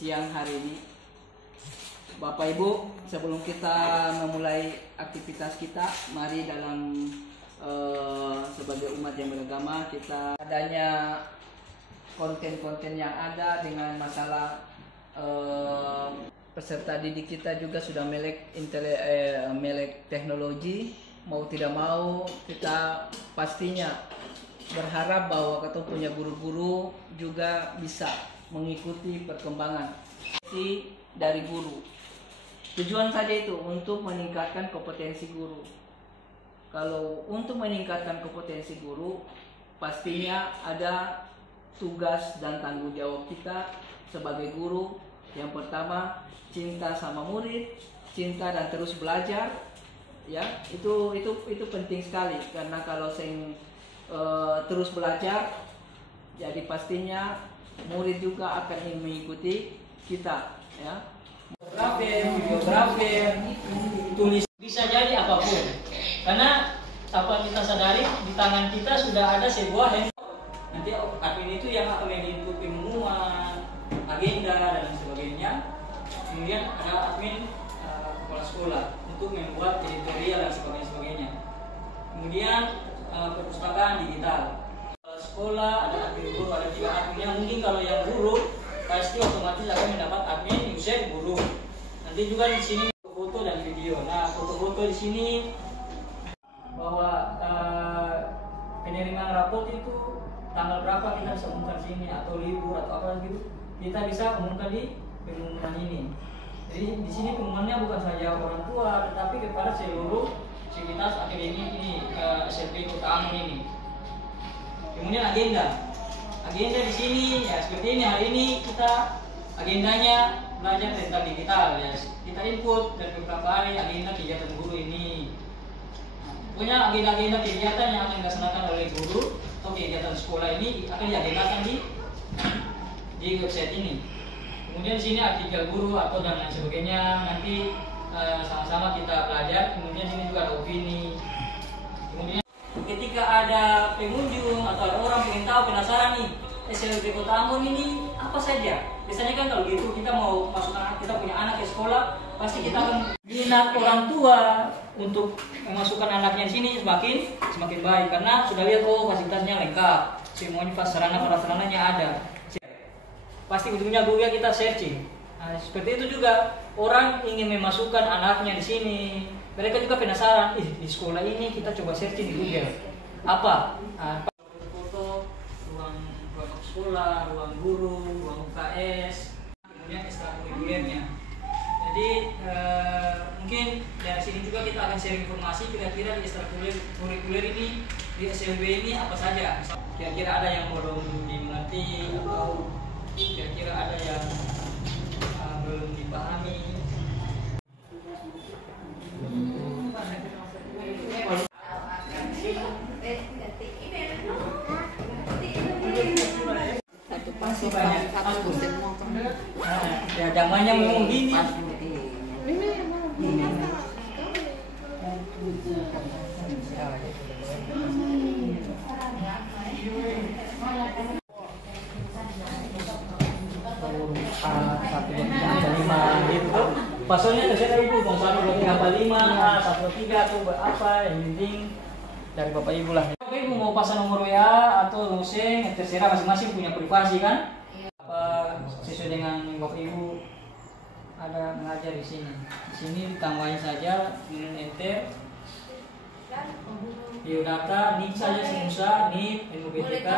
siang hari ini. Bapak Ibu, sebelum kita memulai aktivitas kita, mari dalam sebagai umat yang beragama kita adanya konten-konten yang ada dengan masalah peserta didik kita juga sudah melek teknologi. Mau tidak mau kita pastinya berharap bahwa kita punya guru-guru juga bisa mengikuti perkembangan dari guru. Tujuan saja itu untuk meningkatkan kompetensi guru. Kalau untuk meningkatkan kompetensi guru, pastinya ada tugas dan tanggung jawab kita sebagai guru. Yang pertama, cinta sama murid, cinta dan terus belajar. Ya, itu penting sekali karena kalau terus belajar, jadi pastinya murid juga akan ingin mengikuti kita. Ya, videografer, tulis, bisa jadi apapun. Karena tanpa kita sadari di tangan kita sudah ada sebuah handphone. Nanti admin itu yang akan menginput pengumuman, agenda dan sebagainya. Kemudian ada admin kepala sekolah untuk membuat editorial dan sebagainya. Kemudian perpustakaan digital. Sekolah ada admin guru, ada juga adminnya. Mungkin kalau yang guru pasti otomatis akan mendapat admin user guru. Nanti juga di sini foto dan video. Nah, foto-foto di sini bahwa penerimaan rapot itu tanggal berapa kita bisa umumkan di sini atau libur atau apa gitu. Kita bisa umumkan di pengumuman ini. Jadi di sini pengumumannya bukan saja orang tua, tetapi kepada seluruh sivitas akademik ini SMP Kota Ambon ini. Kemudian agenda di sini ya seperti ini. Hari ini kita agendanya belajar tentang digital ya. Kita input dari beberapa hari agenda kegiatan guru ini. Punya agenda-agenda kegiatan yang akan dilaksanakan oleh guru atau kegiatan sekolah ini akan diagendakan di website ini. Kemudian di sini artikel guru atau dan lain sebagainya nanti sama-sama kita belajar. Kemudian sini juga ada opini. Kemudian ketika ada pengunjung atau ada orang pengen tahu penasaran nih SMP Kota Ambon ini apa saja. Biasanya kan kalau gitu kita mau masukkan kita punya anak ke sekolah, pasti kita akan minat orang tua untuk memasukkan anaknya di sini semakin baik karena sudah lihat fasilitasnya lengkap, semuanya prasarananya ada. Pasti ujungnya Google kita searching. Nah, seperti itu juga orang ingin memasukkan anaknya di sini. Mereka juga penasaran, di sekolah ini kita coba searching di Google. Apa? Foto, ruang sekolah, ruang guru, ruang UKS, kemudian ekstrakurikulernya. Jadi mungkin dari sini juga kita akan share informasi kira-kira di ekstrakurikuler ini, di SLB ini apa saja. Kira-kira ada yang belum dimengerti atau kira-kira ada yang belum dipahami. Satu pasukan, satu dosen motor. Ya zamannya memang gini. Satu dua tiga lima gitu. Pasalnya terserah ibu, mau 1 2 3 4 5, 1 2 3 atau apa yang penting dari bapak ibu lah. Bapak ibu mau pasang nomor WA atau losing, terserah masing-masing punya privasi kan. Apa sesuai dengan bapak ibu ada mengajar di sini. Di sini ditambahin saja enter. Biodata, NIP saja semua, NIP, NUPTK.